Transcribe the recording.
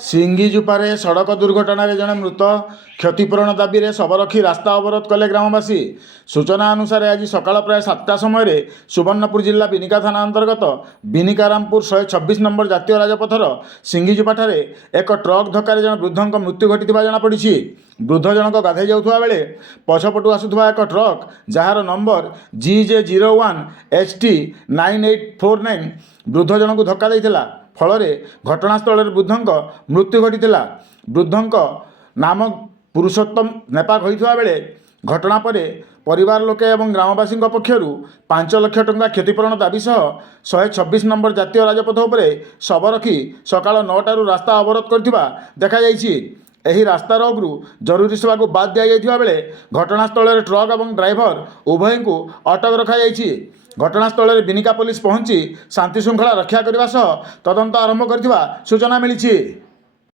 ସିଙ୍ଗିଜୁପାରେ ସଡ଼କ ଦୁର୍ଘଟଣାରେ ଜଣେ ମୃତ, କ୍ଷତିପୂରଣ ଦାବିରେ ଶବରକ୍ଷୀ ରାସ୍ତା ଅବରୋଧ କଲେ ଗ୍ରାମବାସୀ। ସୂଚନା ଅନୁସାରେ ଆଜି ସକାଳ ପ୍ରାୟ 7ଟା ସମୟରେ ସୁବର୍ଣ୍ଣପୁର ଜିଲ୍ଲା ବିନିକା ଥାନା ଅନ୍ତର୍ଗତ ବିନିକାରାମପୁର 126 ନମ୍ବର ଜାତୀୟ ରାଜପଥର ସିଙ୍ଗିଜୁପାଠାରେ ଏକ ଟ୍ରକ୍ ଧକ୍କାରେ ଜଣେ ବୃଦ୍ଧଙ୍କ ମୃତ୍ୟୁ ଘଟିଥିବା ଜଣାପଡ଼ିଛି। ବୃଦ୍ଧ ଜଣକ ଗାଧୋଇ ଯାଉଥିବା ବେଳେ ପଛପଟୁ ଆସୁଥିବା ଏକ ଟ୍ରକ୍ ଯାହାର ନମ୍ବର GJ01HT 9849 ବୃଦ୍ଧ ଜଣଙ୍କୁ ଧକ୍କା ଦେଇଥିଲା। ଫଳରେ ଘଟଣାସ୍ଥଳରେ ବୃଦ୍ଧଙ୍କ ମୃତ୍ୟୁ ଘଟିଥିଲା। ବୃଦ୍ଧଙ୍କ ନାମ ପୁରୁଷୋତ୍ତମ ନେପାକ ହୋଇଥିବା ବେଳେ ଘଟଣା ପରେ ପରିବାର ଲୋକେ ଏବଂ ଗ୍ରାମବାସୀଙ୍କ ପକ୍ଷରୁ 5 ଲକ୍ଷ ଟଙ୍କା କ୍ଷତିପୂରଣ ଦାବି ସହ 126 ନମ୍ବର ଜାତୀୟ ରାଜପଥ ଉପରେ ଶବରକ୍ଷୀ ସକାଳ 9ଟାରୁ ରାସ୍ତା ଅବରୋଧ କରିଥିବା ଦେଖାଯାଇଛି। ଏହି ରାସ୍ତାରୋକରୁ ଜରୁରୀ ସେବାକୁ ବାଦ୍ ଦିଆଯାଇଥିବା ବେଳେ ଘଟଣାସ୍ଥଳରେ ଟ୍ରକ୍ ଏବଂ ଡ୍ରାଇଭର ଉଭୟଙ୍କୁ ଅଟକ ରଖାଯାଇଛି। ଘଟଣାସ୍ଥଳରେ ବିନିକା ପୋଲିସ ପହଞ୍ଚି ଶାନ୍ତି ଶୃଙ୍ଖଳା ରକ୍ଷା କରିବା ସହ ତଦନ୍ତ ଆରମ୍ଭ କରିଥିବା ସୂଚନା ମିଳିଛି।